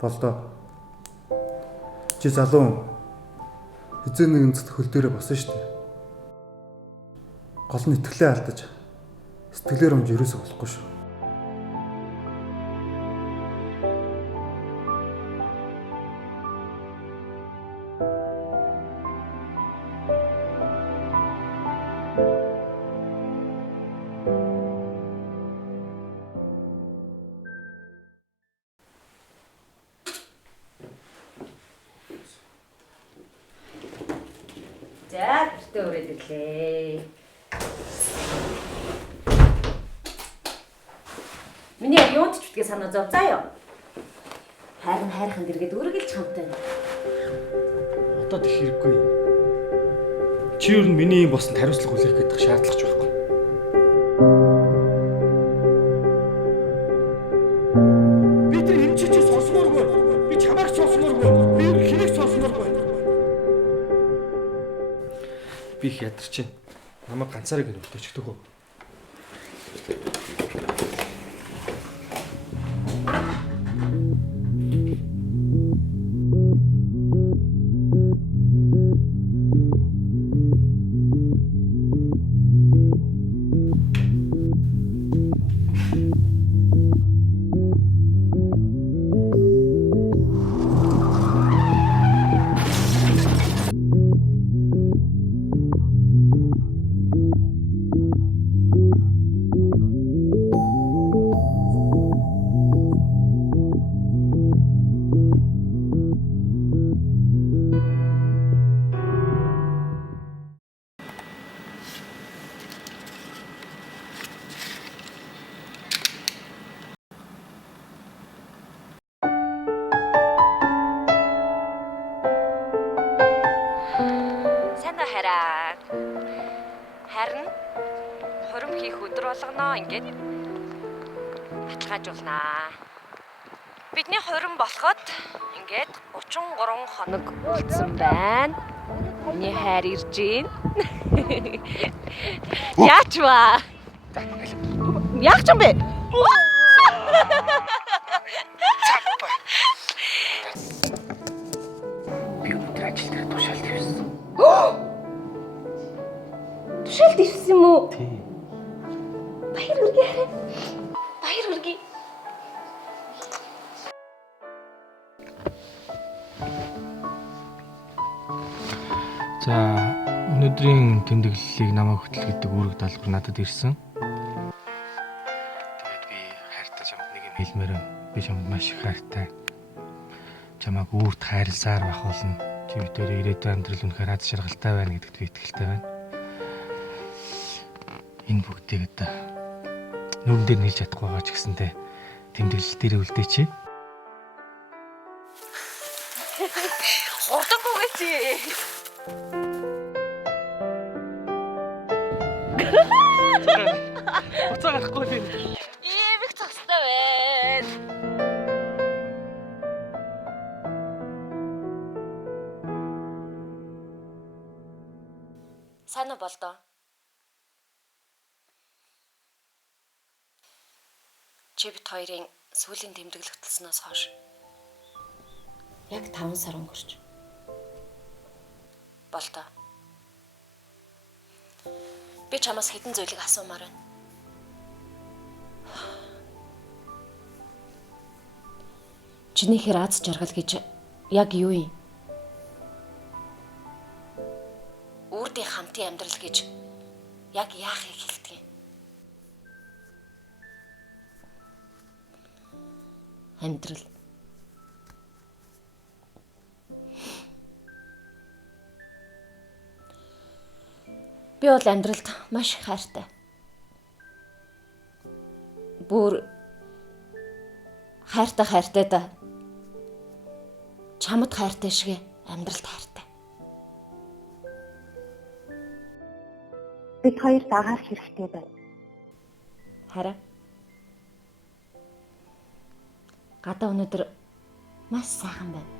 Болдоо. Чи залуу эзэн нэгэн цэт хөл дээрээ босон шүү дээ. Гол нь итгэлээ алдаж сэтгэлээр өмж ерөөсөө болохгүй шүү. За, гэртээ өрөөд ирлээ. Миний яг юунд ч битгээ санаа зов заа юу. Хайрын хайрхан дэргээд үргэлж хамтай. Одоо тэг хэрэггүй. Чи юу н миний юм босонд хариуцлага хүлээх гэдэг шаардлага ч байхгүй. Би тэр хэмжиж сонсмооргүй. Би чамайг сонсмооргүй. Би хэнийг сонсмооргүй. Би их ядарч байна. Намайг ганцаараа гин өвдөж өгөө. Харин хурим хийх өдөр болгоно ингээд баталгаажуулнаа. Бидний хурим болоход ингээд 33 хоног үлдсэн байна. Миний хайр ирж гин. Яач ба? Яах ч юм бэ? Би өнөөдөр ажил дээр тушаалт хийсэн. Тушаалт ирсэн юм уу? Тийм. Баяр хүргэе хараа. Баяр хүргэе. За өнөөдрийн тэмдэглэлийг намайг хөтлөх гэдэг үүрэг даалгавар надад ирсэн. Тэгээд би хайртай чамд нэг юм хэлмээр байна. Би чамд маш их хайртай. Чамайг үрд хайрласаар байх болно. Чи битээр ирээдүйн амьдрал үнэхээр аз жаргалтай байна гэдэгт би итгэлтэй байна. Энэ бүгдийг одоо нүрэн дээр нийлж чадахгүй байгаа ч гэсэндээ тэмдэглэл дээр үлдээч. Хурдангүйгээ чи. Буцаа гарахгүй би. Ийм их цогцтой байна. Сайн уу болдоо? Чи бит хоёрын сүүлийн тэмдэглэл хөтлснөөс хойш яг 5 сар өнгөрч. Болдоо. Би чамаас хэдэн зүйлийг асуумаар байна. Чиний хэр аз жаргал гэж яг юу юм? Үрдийн хамтын амьдрал гэж яг яахыг хэлдэг юм? Амьдрал. Би бол амьдралд маш их хайртай. Бүр хайртай да. Чамд хайртай шиг амьдралд хайртай. Бид хоёр дагаар хэрэгтэй байна. Хараа. Гадаа өнөдөр маш сайхан байна.